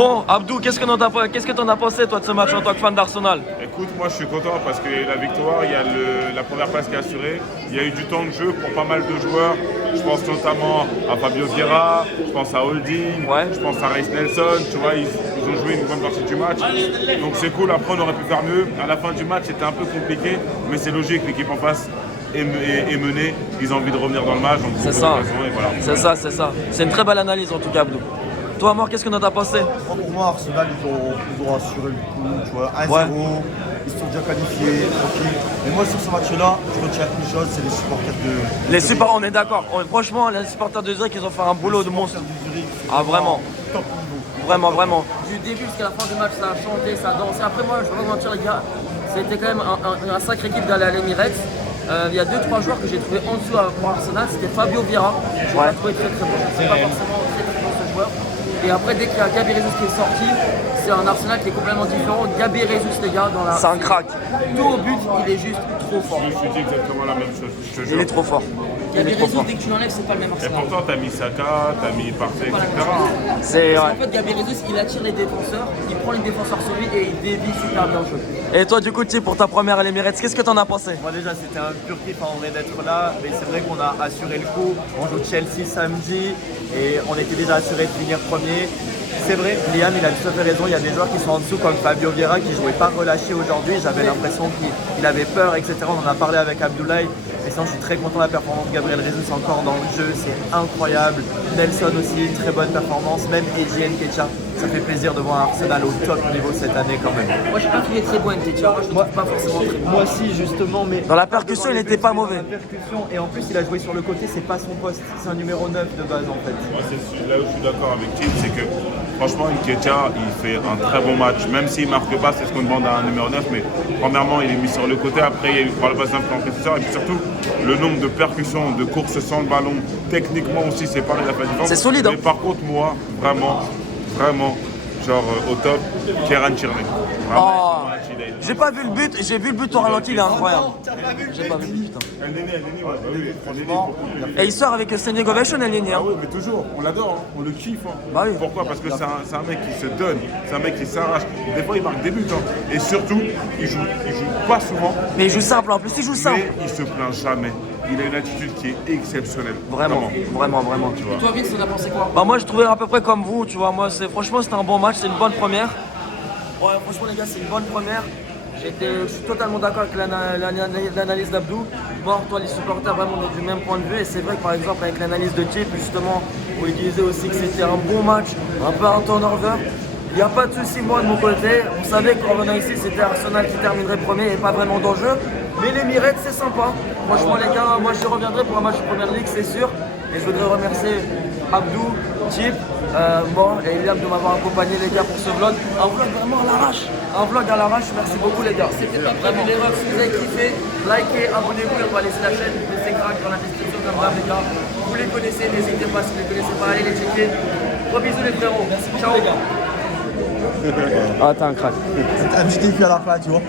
Bon, Abdou, qu'est-ce que t'en as pensé, toi, de ce match en tant que fan d'Arsenal? Écoute, moi je suis content parce que la victoire, il y a la première place qui est assurée. Il y a eu du temps de jeu pour pas mal de joueurs. Je pense notamment à Fabio Vieira, je pense à Holding, Ouais. je pense à Reiss Nelson. Tu vois, ils ont joué une bonne partie du match. Donc c'est cool. Après, on aurait pu faire mieux. À la fin du match, c'était un peu compliqué, mais c'est logique. L'équipe en face est menée. Ils ont envie de revenir dans le match. Donc C'est ça. et voilà. C'est ça, c'est ça. C'est une très belle analyse en tout cas, Abdou. Toi, Amor, qu'est-ce que t'en as pensé? Pour moi, Arsenal, ils ont assuré le coup, tu vois, 1-0, Ouais. ils sont déjà qualifiés, tranquille. Mais moi, sur ce match-là, je retiens une chose, c'est les supporters de... Les supporters, on est d'accord. Franchement, les supporters de Zurich, ils ont fait un boulot de monstre. du Zurich, c'est Ah, vraiment. top niveau. Vraiment, vraiment. Du début jusqu'à la fin du match, ça a chanté, ça a dansé. Après, moi, je vais pas mentir, les gars, c'était quand même un sacré équipe d'aller à l'Emirates. Il y a 2-3 joueurs que j'ai trouvé en dessous pour Arsenal, c'était Fabio Vieira. Je l'ai trouvé très très bon. C'est pas forcément très bon ce joueur. Et après, dès qu'il y a Gabi Jesus qui est sorti, c'est un Arsenal qui est complètement différent. Gabi Jesus, les gars, dans la. C'est un crack. Tout au but, il est juste trop fort. Je me suis dit exactement la même chose. Je te jure. Il est trop fort. Il Gabi est trop Jesus, fort. dès que tu l'enlèves, c'est pas le même Et Arsenal. pourtant, t'as mis Saka, t'as mis Partey, etc. C'est En ouais. fait, Gabi Jesus, il attire les défenseurs, il prend les défenseurs sur lui et il dévie super bien le jeu. Et toi, du coup, Ti, pour ta première à l'Emirates, qu'est-ce que t'en as pensé? Moi déjà c'était un pur kiff en vrai d'être là, mais c'est vrai qu'on a assuré le coup. On joue Chelsea samedi et on était déjà assuré de finir premier. C'est vrai, Liam il a tout à fait raison, il y a des joueurs qui sont en dessous comme Fabio Vieira qui jouait pas relâché aujourd'hui. J'avais l'impression qu'il avait peur, etc. On en a parlé avec Abdoulaye. Et sinon je suis très content de la performance de Gabriel Jesus encore dans le jeu, c'est incroyable. Nelson aussi, une très bonne performance, même Eddie Nketiah. Ça fait plaisir de voir Arsenal au top niveau cette année quand même. Moi, je sais pas qu'il est très bon, Nketiah. Moi, je le trouve pas forcément très bon. Moi aussi justement, mais... Dans la percussion, il n'était pas mauvais. Dans la percussion, et en plus il a joué sur le côté, c'est pas son poste, c'est un numéro 9 de base en fait. Moi, c'est là où je suis d'accord avec Tim, c'est que franchement, Nketiah, il fait un très bon match. Même s'il ne marque pas, c'est ce qu'on demande à un numéro 9. Mais premièrement, il est mis sur le côté. Après, il y a eu par le passé un compétiteur. Et puis surtout, le nombre de percussions, de courses sans le ballon, techniquement aussi, c'est pareil, la différence. C'est solide, hein. Mais par contre, moi, vraiment, genre au top, Kieran Tierney. Vraiment, Oh. son match, il a été- J'ai pas vu le but, j'ai vu le but au ralenti, il est incroyable. J'ai pas vu le but. Putain. El Neni, ouais, bah oui, franchement. Et il sort avec Standing Ovation, El Neni, Ah hein. oui, mais toujours, on l'adore, hein, on le kiffe. Hein. Bah oui. Pourquoi? Parce que c'est un mec qui se donne, c'est un mec qui s'arrache. Des fois, il marque des buts. Hein. Et surtout, il joue pas souvent, Mais il joue simple en plus, il joue simple. mais il se plaint jamais. Il a une attitude qui est exceptionnelle. Vraiment, vraiment, tu vois. Toi, Vince, on a pensé quoi? Bah moi je trouvais à peu près comme vous, tu vois, moi franchement c'était un bon match, c'est une bonne première. Ouais, franchement, les gars, c'est une bonne première. Je suis totalement d'accord avec l'analyse d'Abdou. Bon, toi, les supporters, vraiment, on est du même point de vue. Et c'est vrai que, par exemple, avec l'analyse de Chip, justement, où il disait aussi que c'était un bon match, un peu un turnover. Il n'y a pas de souci, moi, de mon côté. Vous savez, quand on a ici, c'était Arsenal qui terminerait premier et pas vraiment d'enjeu. Mais l'Emirates, c'est sympa. Franchement, les gars, moi, je reviendrai pour un match de Première Ligue, c'est sûr. Et je voudrais remercier Abdou, Chip, et Liam de m'avoir accompagné, les gars, pour ce vlog. Un vlog vraiment à l'arrache. Un vlog à l'arrache. Merci beaucoup, les gars. C'était pas prévu l'erreur. Si vous avez kiffé, likez, abonnez-vous. On va laisser la chaîne de ces cracks dans la description, comme ça, les gars. Vous les connaissez, n'hésitez pas. Si vous les connaissez pas, allez les checker. Gros bisous, les frérots. Merci beaucoup, les gars. Ah t'es un crack. C'est un petit kiff à la fin, tu vois.